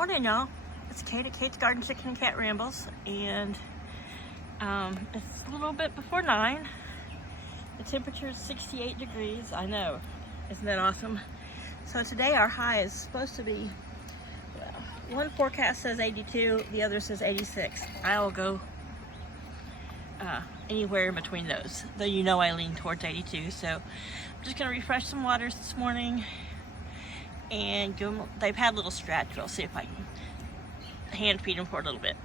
Morning, y'all. It's Kate at Kate's Garden Chicken and Cat Rambles, and it's a little bit before 9. The temperature is 68 degrees. I know. Isn't that awesome? So today our high is supposed to be, well, one forecast says 82, the other says 86. I'll go anywhere in between those, though you know I lean towards 82. So I'm just going to refresh some waters this morning and give them, they've had a little stretch, but I'll see if I can hand feed them for a little bit.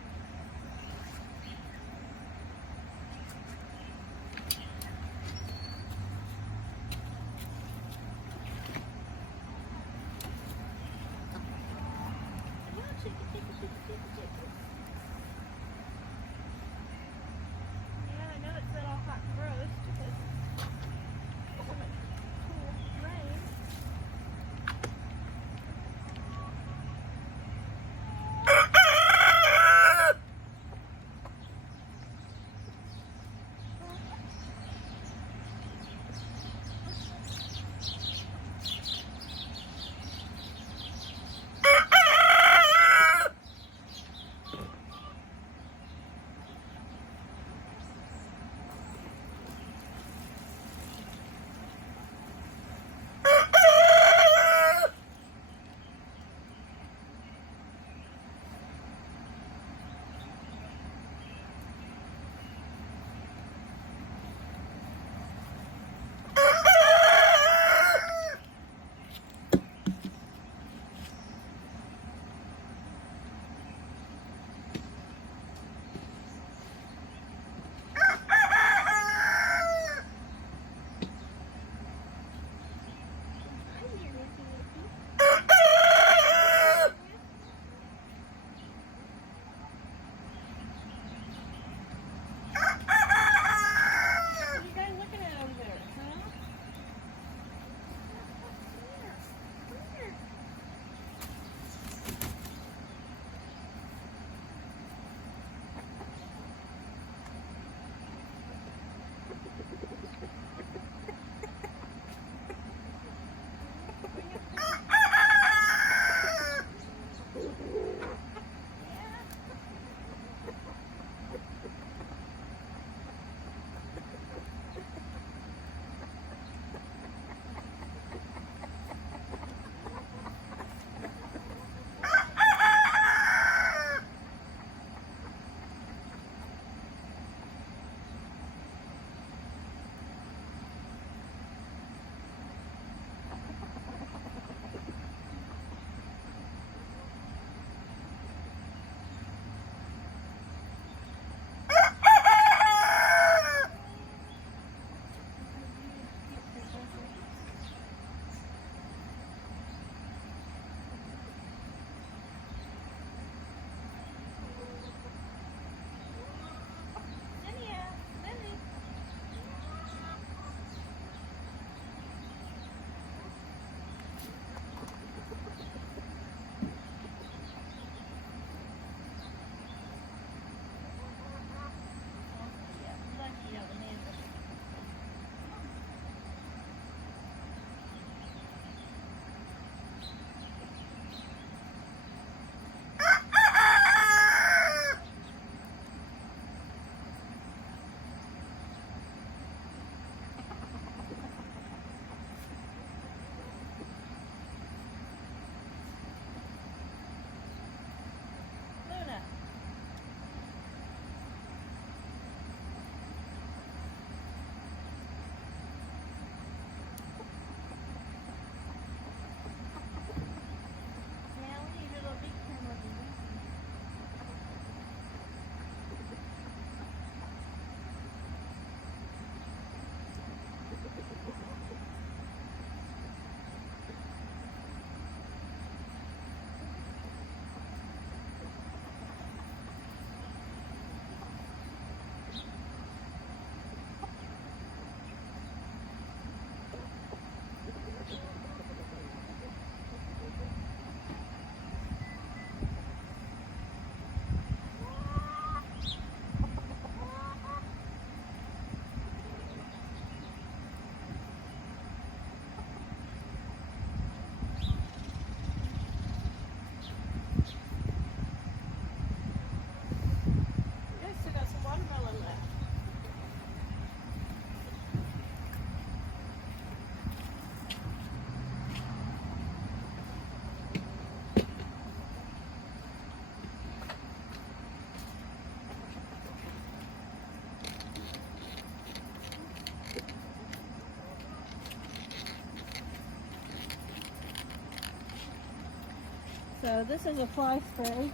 So this is a fly spray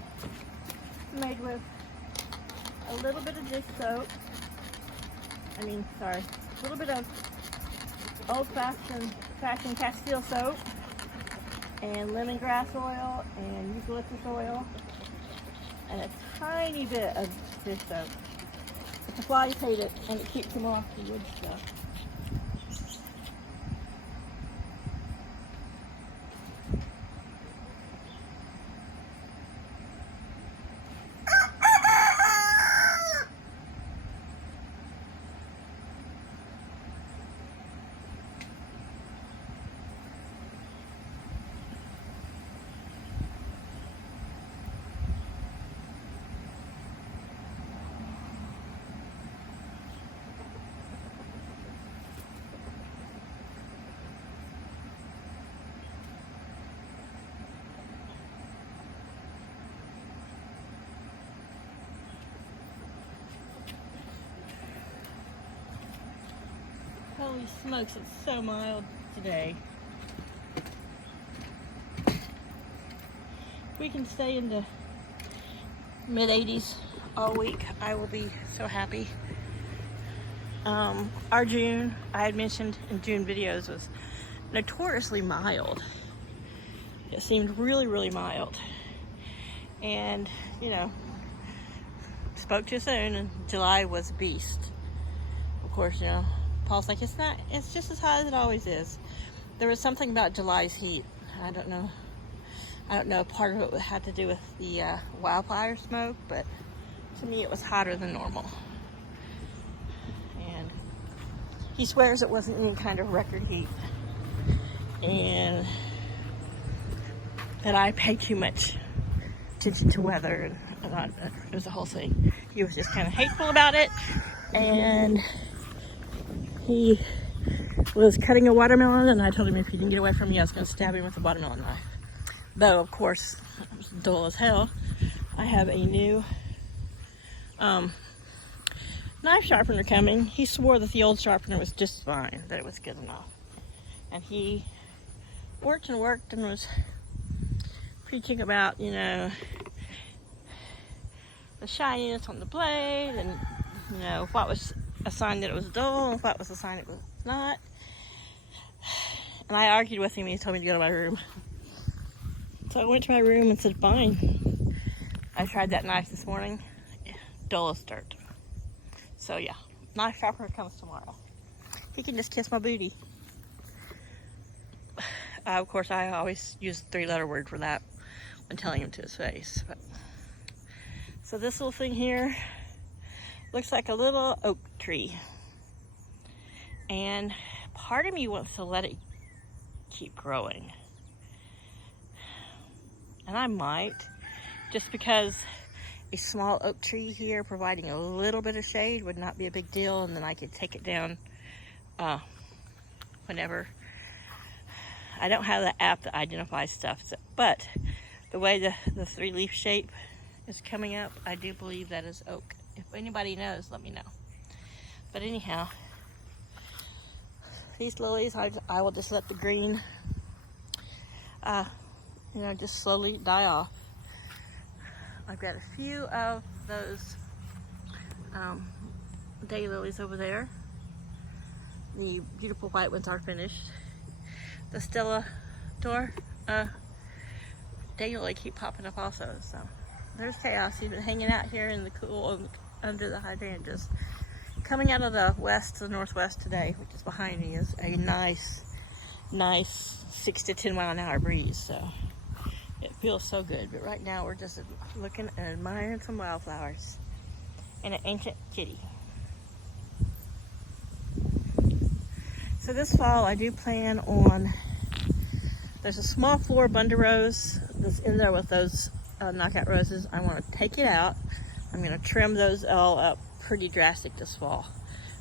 made with a little bit of dish soap. A little bit of old-fashioned Castile soap and lemongrass oil and eucalyptus oil and a tiny bit of dish soap. But the flies hate it and it keeps them off the wood stuff. Holy smokes, it's so mild today. If we can stay in the mid-80s all week, I will be so happy. Our June, I had mentioned in June videos, was notoriously mild. It seemed really, really mild. And, you know, spoke too soon, and July was a beast. Of course, you know, Paul's like, it's just as hot as it always is. There was something about July's heat. I don't know, part of it had to do with the wildfire smoke, but to me it was hotter than normal. And he swears it wasn't any kind of record heat. And that I pay too much attention to weather, and it was a whole thing. He was just kind of hateful about it, and he was cutting a watermelon, and I told him if he didn't get away from me, I was going to stab him with a watermelon knife. Though, of course, it was dull as hell. I have a new knife sharpener coming. He swore that the old sharpener was just fine, that it was good enough. And he worked and was preaching about, you know, the shininess on the blade, and, you know, what was a sign that it was dull and what was a sign it was not. And I argued with him, and he told me to go to my room. So I went to my room and said, fine. I tried that knife this morning. Dull as dirt. So yeah, knife sharpener comes tomorrow. He can just kiss my booty. Of course, I always use the 3-letter word for that when telling him to his face. But so this little thing here looks like a little oak tree. And part of me wants to let it keep growing. And I might, just because a small oak tree here providing a little bit of shade would not be a big deal, and then I could take it down whenever. I don't have the app that identifies stuff, but the way the 3-leaf shape is coming up, I do believe that is oak. If anybody knows, let me know. But anyhow, these lilies, I will just let the green, you know, just slowly die off. I've got a few of those daylilies over there. The beautiful white ones are finished. The Stella D'Or daylily keep popping up also. So there's Chaos. He's been hanging out here in the cool under the hydrangeas. Coming out of the west to the northwest today, which is behind me, is a nice 6 to 10 mile an hour breeze. So it feels so good. But right now we're just looking and admiring some wildflowers and an ancient kitty. So this fall I do plan on, there's a small floribunda rose that's in there with those knockout roses. I want to take it out. I'm going to trim those all up pretty drastic this fall.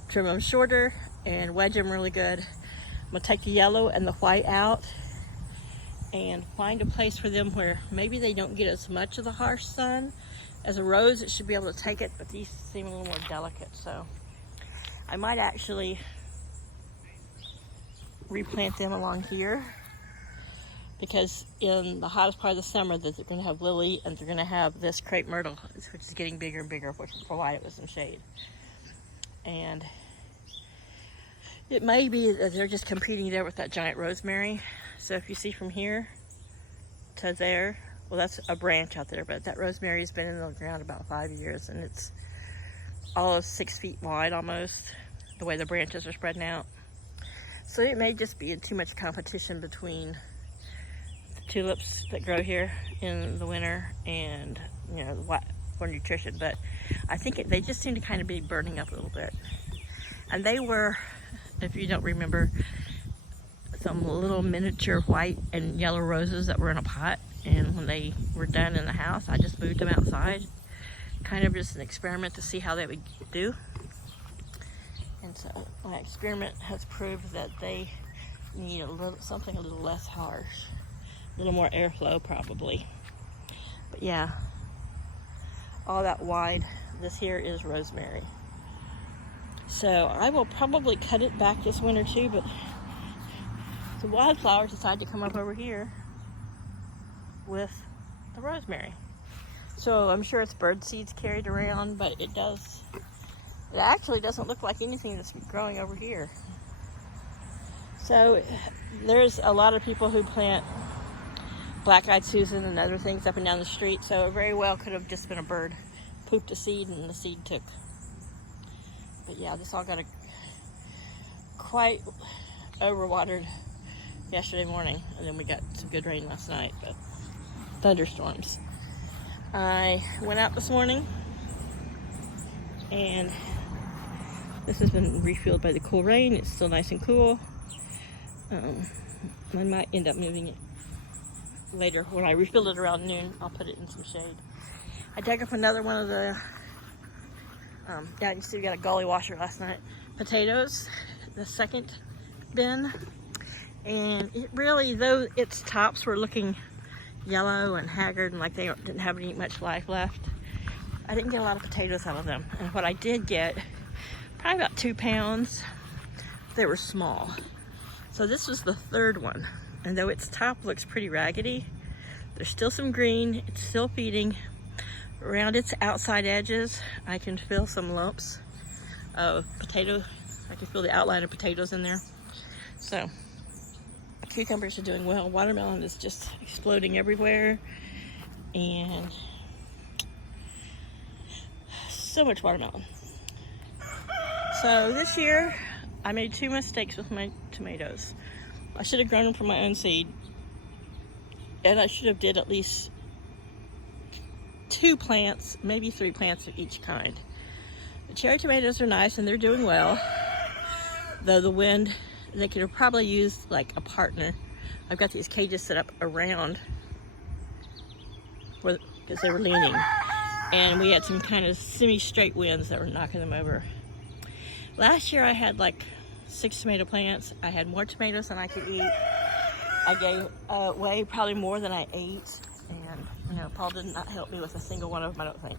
Trim them shorter and wedge them really good. I'm going to take the yellow and the white out and find a place for them where maybe they don't get as much of the harsh sun. As a rose, it should be able to take it, but these seem a little more delicate. So I might actually replant them along here. because in the hottest part of the summer that they're going to have lily and they're going to have this crepe myrtle, which is getting bigger and bigger, which is why it was in shade. And it may be that they're just competing there with that giant rosemary. So if you see from here to there, well, that's a branch out there, but that rosemary has been in the ground about 5 years, and it's all of 6 feet wide almost, the way the branches are spreading out. So it may just be too much competition between the tulips that grow here in the winter and, you know, for nutrition. But I think they just seem to kind of be burning up a little bit. And they were, if you don't remember, some little miniature white and yellow roses that were in a pot. And when they were done in the house, I just moved them outside. Kind of just an experiment to see how they would do. And so my experiment has proved that they need something a little less harsh, a little more airflow probably. But yeah, all that wide, this here is rosemary. So I will probably cut it back this winter too, but the wildflowers decided to come up over here with the rosemary. So I'm sure it's bird seeds carried around, but it actually doesn't look like anything that's growing over here. So there's a lot of people who plant black-eyed Susan and other things up and down the street, so it very well could have just been a bird pooped a seed and the seed took. But yeah, this all got quite overwatered yesterday morning, and then we got some good rain last night, but thunderstorms. I went out this morning, and this has been refueled by the cool rain. It's still nice and cool. I might end up moving it later. When I refill it around noon, I'll put it in some shade. I dug up another one of the, you see we got a gully washer last night. Potatoes, the second bin. And it really, though its tops were looking yellow and haggard and like they didn't have any much life left, I didn't get a lot of potatoes out of them. And what I did get, probably about 2 pounds, they were small. So this was the third one. And though its top looks pretty raggedy, there's still some green, it's still feeding. Around its outside edges, I can feel some lumps of potato. I can feel the outline of potatoes in there. So cucumbers are doing well. Watermelon is just exploding everywhere. And so much watermelon. So this year, I made 2 mistakes with my tomatoes. I should have grown them from my own seed. And I should have did at least 2 plants, maybe 3 plants of each kind. The cherry tomatoes are nice and they're doing well. Though the wind, they could have probably used like a partner. I've got these cages set up around because they were leaning. And we had some kind of semi-straight winds that were knocking them over. Last year I had like 6 tomato plants. I had more tomatoes than I could eat. I gave away probably more than I ate. And, you know, Paul did not help me with a single one of them, I don't think.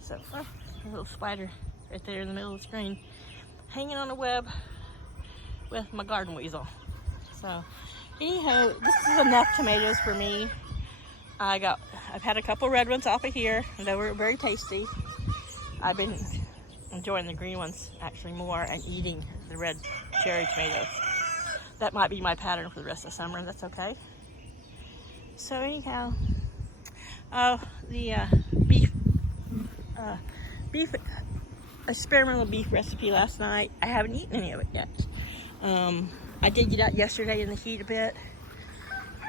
So, a little spider right there in the middle of the screen, hanging on a web with my garden weasel. So, anyhow, this is enough tomatoes for me. I've had a couple red ones off of here, and they were very tasty. I've been enjoying the green ones actually more and eating the red cherry tomatoes. That might be my pattern for the rest of summer. That's okay. So anyhow, the beef experimental beef recipe last night. I haven't eaten any of it yet. I did get out yesterday in the heat a bit.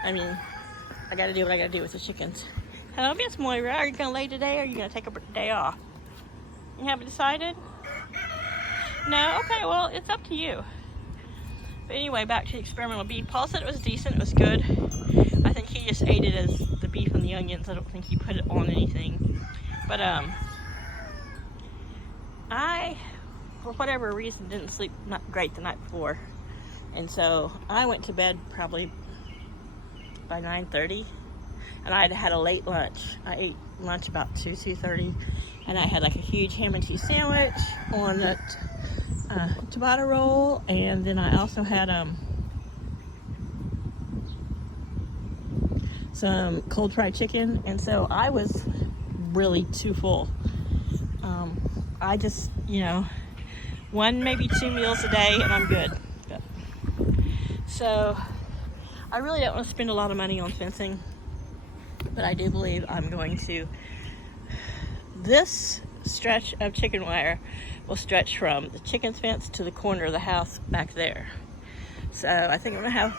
I mean, I got to do what I got to do with the chickens. Hello, Miss Moira. Are you going to lay today, or are you going to take a day off? You haven't decided? No? Okay, well, it's up to you. But anyway, back to the experimental beef. Paul said it was decent. It was good. I think he just ate it as the beef and the onions. I don't think he put it on anything. But, I, for whatever reason, didn't sleep not great the night before. And so I went to bed probably by 9:30. And I had had a late lunch. I ate lunch about 2:30. And I had like a huge ham and cheese sandwich on a tomato roll. And then I also had some cold fried chicken, and so I was really too full. I just, one, maybe 2 meals a day, and I'm good. So I really don't want to spend a lot of money on fencing, but I do believe I'm going to. This stretch of chicken wire will stretch from the chicken's fence to the corner of the house back there. So I think I'm going to have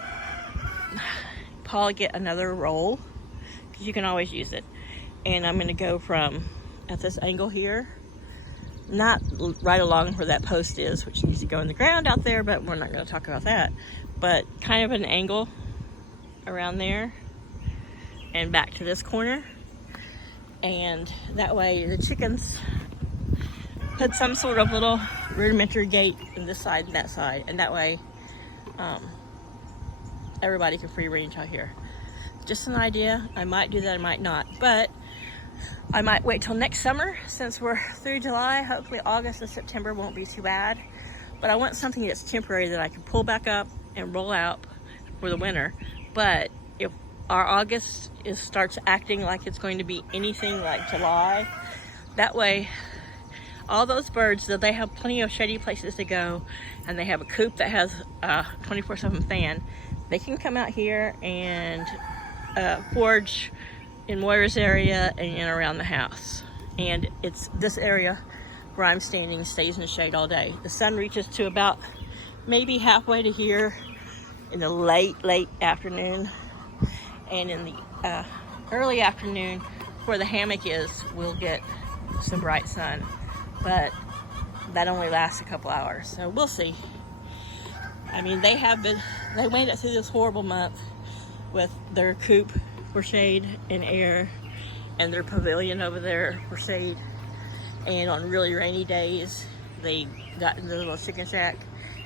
Paul get another roll, because you can always use it. And I'm going to go from at this angle here, not right along where that post is, which needs to go in the ground out there, but we're not going to talk about that, but kind of an angle around there and back to this corner. And that way the chickens put some sort of little rudimentary gate in this side and that side, and that way everybody can free range out here. Just an idea. I might do that, I might not, but I might wait till next summer, since we're through July. Hopefully August and September won't be too bad, but I want something that's temporary that I can pull back up and roll out for the winter. But if our August starts acting like it's going to be anything like July, that way all those birds, that they have plenty of shady places to go, and they have a coop that has a 24/7 fan, they can come out here and forage in Moira's area and in around the house. And it's this area where I'm standing stays in the shade all day. The sun reaches to about maybe halfway to here in the late afternoon, and in the early afternoon where the hammock is, we'll get some bright sun, but that only lasts a couple hours, so we'll see. I mean, they made it through this horrible month with their coop for shade and air, and their pavilion over there for shade, and on really rainy days they got in their little chicken shack,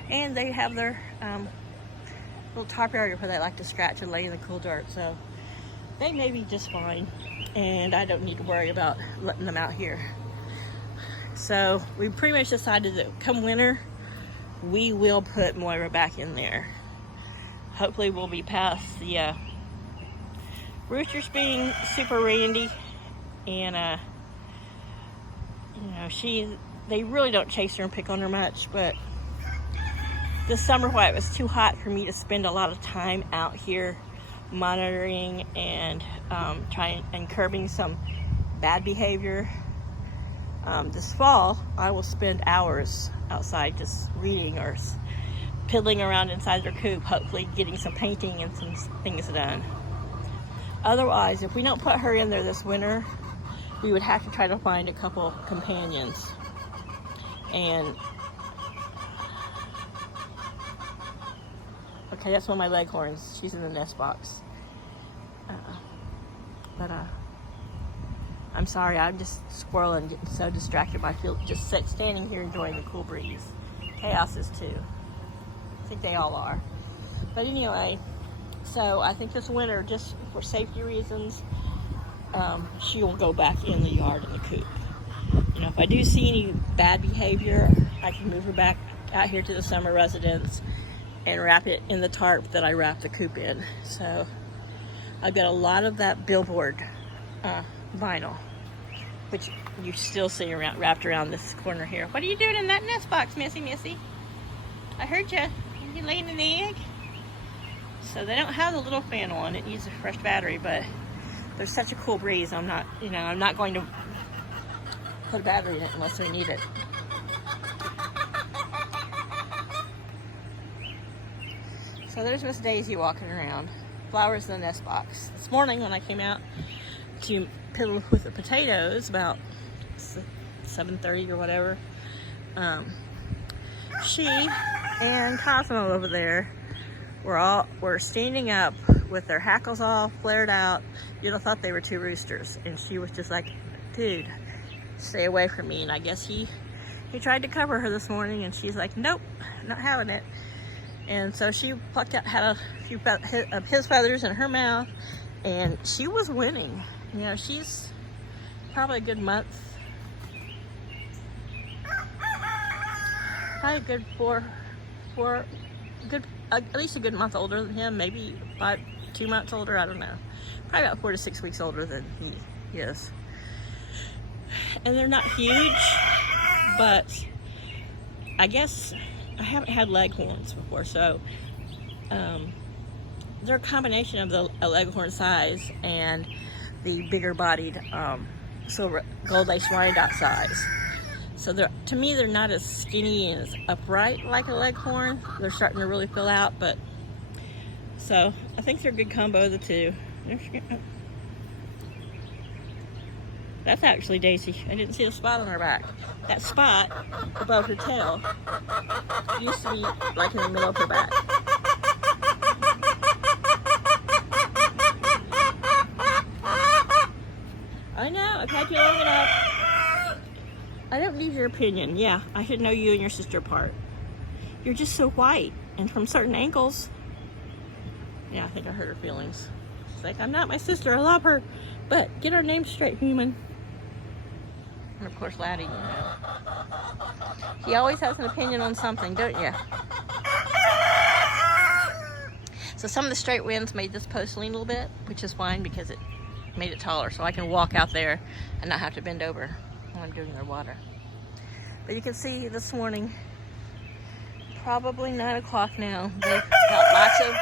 and they have their little tarp area where they like to scratch and lay in the cool dirt, so they may be just fine, and I don't need to worry about letting them out here. So we pretty much decided that come winter we will put Moira back in there. Hopefully we'll be past the roosters being super randy, and they really don't chase her and pick on her much, but this summer, while it was too hot for me to spend a lot of time out here monitoring and trying and curbing some bad behavior, this fall I will spend hours outside just reading or piddling around inside their coop, hopefully getting some painting and some things done. Otherwise, if we don't put her in there this winter, we would have to try to find a couple companions. And okay, that's one of my leghorns. She's in the nest box. I'm sorry, I'm just squirreling, getting so distracted by just standing here enjoying the cool breeze. Chaos is too. I think they all are. But anyway, so I think this winter, just for safety reasons, she will go back in the yard in the coop. If I do see any bad behavior, I can move her back out here to the summer residence and wrap it in the tarp that I wrap the coop in. So I've got a lot of that billboard vinyl, which you still see wrapped around this corner here. What are you doing in that nest box, Missy? I heard you. Are you laying an egg? So they don't have the little fan on. It needs a fresh battery, but there's such a cool breeze. I'm not going to put a battery in it unless I need it. So there's Miss Daisy walking around. Flowers in the nest box. This morning when I came out to piddle with the potatoes about 7:30 or whatever, she and Cosmo over there were standing up with their hackles all flared out. You'd have thought they were two roosters, and she was just like, dude, stay away from me. And I guess he tried to cover her this morning, and she's like, nope, not having it. And so she had a few of his feathers in her mouth, and she was winning. She's probably a good month, probably a good at least a good month older than him, maybe 2 months older, I don't know. Probably about 4 to 6 weeks older than he is. And they're not huge, but I guess I haven't had leghorns before, so they're a combination of the leghorn size and the bigger bodied silver gold lace Wyandotte size. So to me, they're not as skinny and as upright like a leghorn. They're starting to really fill out, but so I think they're a good combo of the two. That's actually Daisy. I didn't see the spot on her back. That spot above her tail used to be like in the middle of her back. I know, I've had you long enough. I don't need your opinion. Yeah, I should know you and your sister apart. You're just so white, and from certain angles. Yeah, I think I hurt her feelings. She's like, I'm not my sister, I love her, but get our names straight, human. And of course, Laddie, you know. He always has an opinion on something, don't you? So some of the straight winds made this post lean a little bit, which is fine because it made it taller, so I can walk out there and not have to bend over when I'm doing their water. But you can see this morning, probably 9 o'clock now, they've got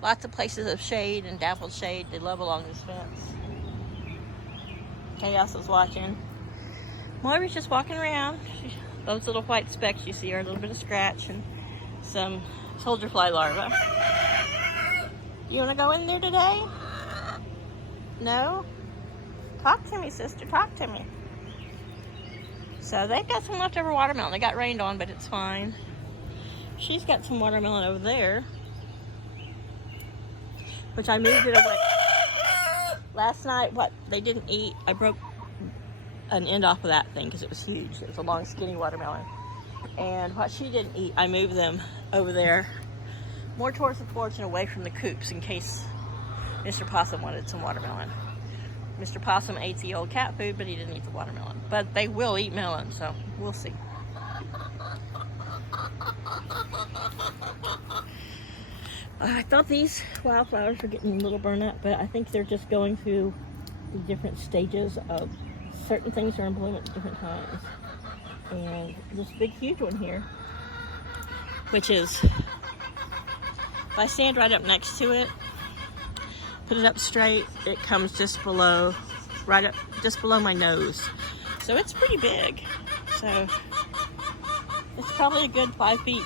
lots of places of shade and dappled shade they love along this fence. Chaos is watching. Moira's just walking around. Those little white specks you see are a little bit of scratch and some soldier fly larvae. You want to go in there today? No? Talk to me, sister. Talk to me. So they've got some leftover watermelon. They got rained on, but it's fine. She's got some watermelon over there, which I moved it away. Last night, what they didn't eat, I broke an end off of that thing because it was huge. It was a long, skinny watermelon. And what she didn't eat, I moved them over there, more towards the porch and away from the coops in case Mr. Possum wanted some watermelon. Mr. Possum ate the old cat food, but he didn't eat the watermelon. But they will eat melon, so we'll see. I thought these wildflowers were getting a little burnt up, but I think they're just going through the different stages of certain things are in bloom at different times. And this big, huge one here, which is, if I stand right up next to it, put it up straight, it comes just below, right up, just below my nose. So it's pretty big. So it's probably a good 5 feet.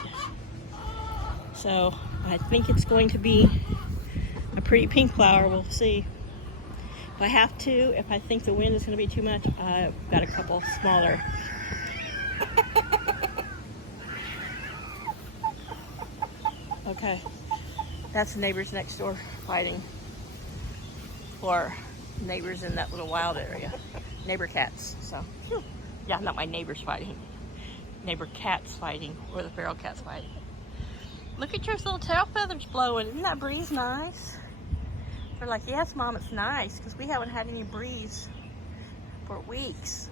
So I think it's going to be a pretty pink flower. We'll see. If I have to, if I think the wind is going to be too much, I've got a couple smaller. Okay, that's the neighbors next door fighting for neighbors in that little wild area. Neighbor cats. So, yeah, not my neighbors fighting. Neighbor cats fighting, or the feral cats fighting. Look at your little tail feathers blowing. Isn't that breeze nice? They're like, yes, Mom, it's nice, because we haven't had any breeze for weeks.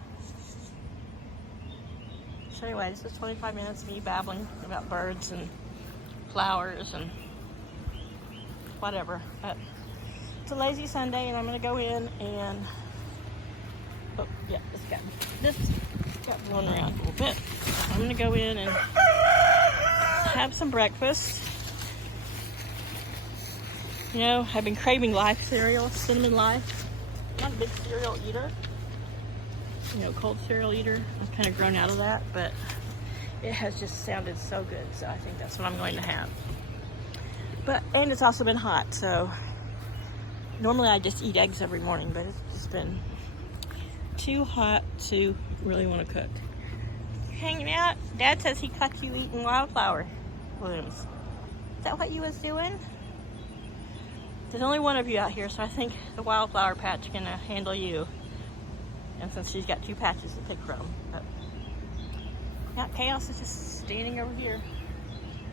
So anyway, this was 25 minutes of me babbling about birds and flowers and whatever. But it's a lazy Sunday, and I'm going to go in and, oh, yeah, this got blown around a little bit. I'm going to go in and have some breakfast. You know, I've been craving Life cereal, Cinnamon Life. I'm not a big cereal eater. You know, cold cereal eater. I've kind of grown out of that, but it has just sounded so good, so I think that's what I'm going to have. But, and it's also been hot, so normally I just eat eggs every morning, but it's just been too hot to really want to cook. Hanging out. Dad says he caught you eating wildflower blooms. Is that what you was doing? There's only one of you out here, so I think the wildflower patch can handle you. And since she's got 2 patches to pick from. But yeah, Chaos is just standing over here,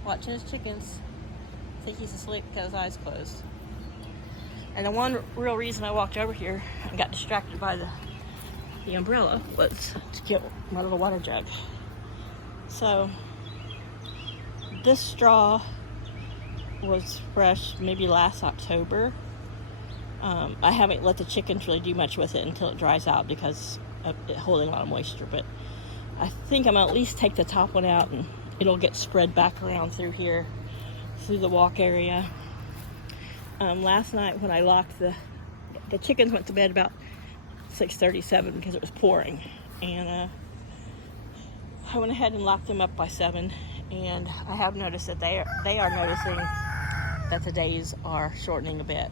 watching his chickens. I think he's asleep because his eyes closed. And the one real reason I walked over here and got distracted by the umbrella was to get my little water jug. So this straw was fresh maybe last October. I haven't let the chickens really do much with it until it dries out because of it holding a lot of moisture, but I think I'm gonna at least take the top one out and it'll get spread back around through here, through the walk area. Last night when I locked the chickens went to bed about 6:37 because it was pouring, and I went ahead and locked them up by 7, and I have noticed that they are noticing that the days are shortening a bit.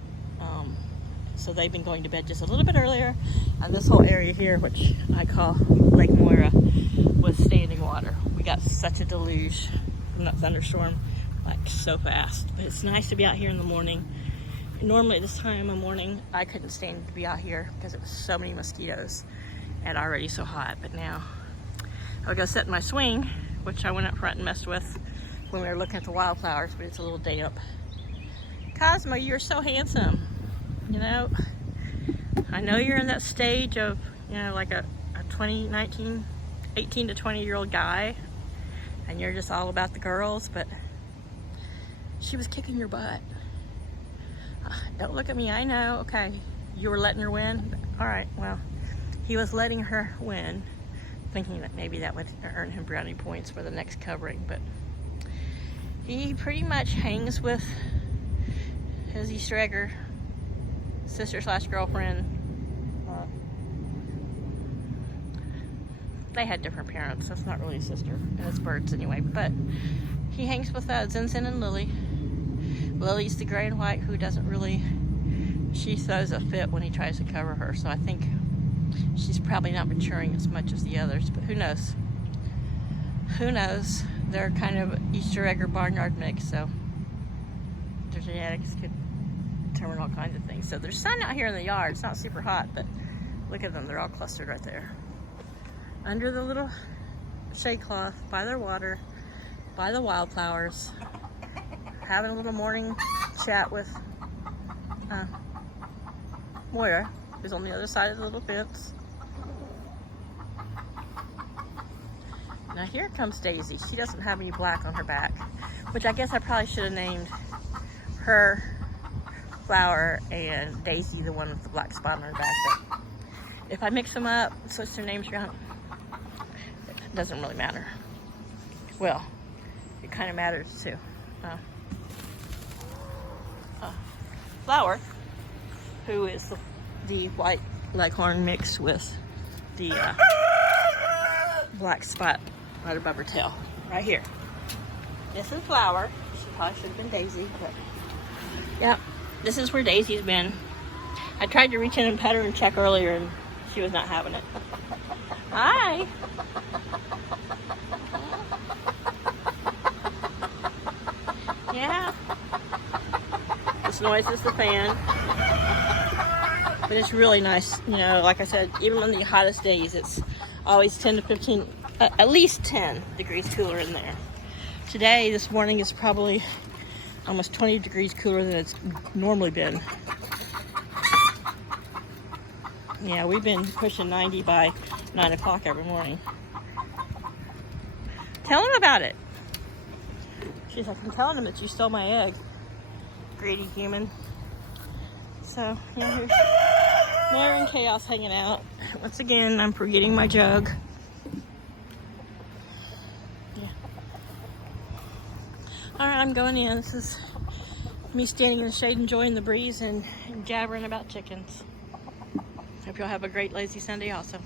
So they've been going to bed just a little bit earlier, and this whole area here, which I call Lake Moira, was standing water. We got such a deluge from that thunderstorm, like so fast. But it's nice to be out here in the morning. Normally at this time of morning, I couldn't stand to be out here because it was so many mosquitoes and already so hot. But now I'll go sit in my swing, which I went up front and messed with when we were looking at the wildflowers, but it's a little damp. Cosmo, you're so handsome. You know, I know you're in that stage of, you know, like a 18 to 20-year-old guy, and you're just all about the girls, but she was kicking your butt. Don't look at me, I know. Okay, you were letting her win? All right, well, he was letting her win, thinking that maybe that would earn him brownie points for the next covering, but he pretty much hangs with his Easter egger sister/girlfriend. They had different parents. That's not really a sister, and it's birds anyway. But he hangs with Zin Zin and Lily. Lily's the gray and white who doesn't really. She throws a fit when he tries to cover her. So I think she's probably not maturing as much as the others. But who knows? Who knows? They're kind of Easter egg or barnyard mix. So their genetics could determine all kinds of things. So there's sun out here in the yard. It's not super hot, but look at them. They're all clustered right there. Under the little shade cloth, by their water, by the wildflowers, having a little morning chat with Moira, who's on the other side of the little fence. Now here comes Daisy. She doesn't have any black on her back, which I guess I probably should have named her Flower and Daisy the one with the black spot on her back. But if I mix them up, switch their names around, it doesn't really matter. Well, it kind of matters too. Flower, who is the white leghorn mixed with the black spot right above her tail, right here. This is Flower. She probably should have been Daisy, but yeah, this is where Daisy's been. I tried to reach in and pet her and check earlier, and she was not having it. Hi. Yeah. This noise is the fan. But it's really nice, you know, like I said, even on the hottest days, it's always 10 to 15, at least 10 degrees cooler in there. Today, this morning, is probably almost 20 degrees cooler than it's normally been. Yeah, we've been pushing 90 by 9 o'clock every morning. Tell him about it. She's like, I'm telling him that you stole my egg. Greedy human. So, yeah, here's Mary and Chaos hanging out. Once again, I'm forgetting my jug. Yeah. Alright, I'm going in. This is me standing in the shade enjoying the breeze and jabbering about chickens. Hope y'all have a great lazy Sunday also.